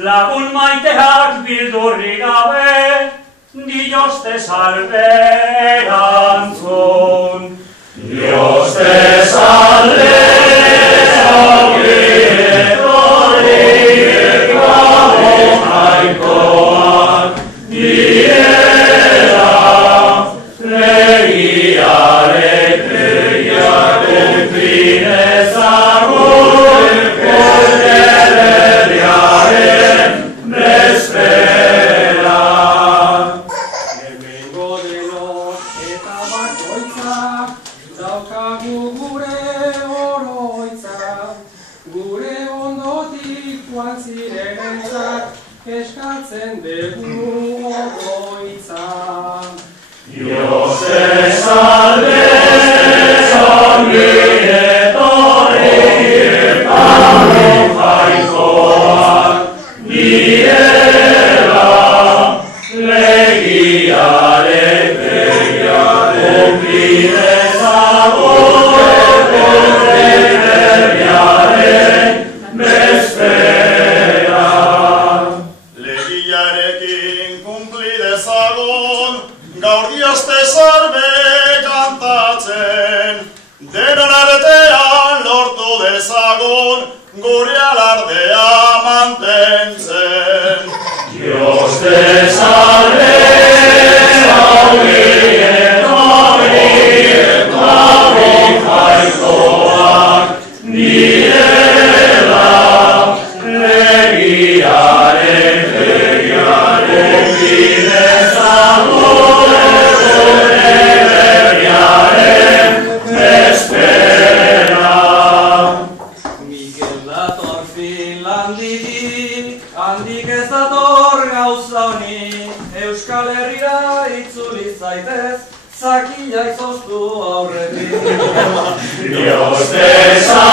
lagun maiteak bildurri gabe, Dios te salve erantzun. Dios te salve, jaikoak diera, legiaren ezagun, kordereriaren bezpera. Hemengo denok eta bakoitzak, daukagu gure oroitzak, gure ondotik joan zirenentzat, eskatzen dugu otoitzak. Dios te salve, ongi etorri, lagun jaikoak diera, legiaren kordereriaren bezpera. Legiarekin kumpli dezagun, gaur Dios te salve kantatzen, denon artean lortu dezagun, gure alardea mantentzen. Dios te salve, ongi etorri, lagun jaikoak direla, legiaren ezagun, kordereriaren bezpera. Mikel dator Finlanditik, handik ez dator gauza honi, Euskal Herrira itzuli zaitez, zakila izoztu aurretik. Dios te salve.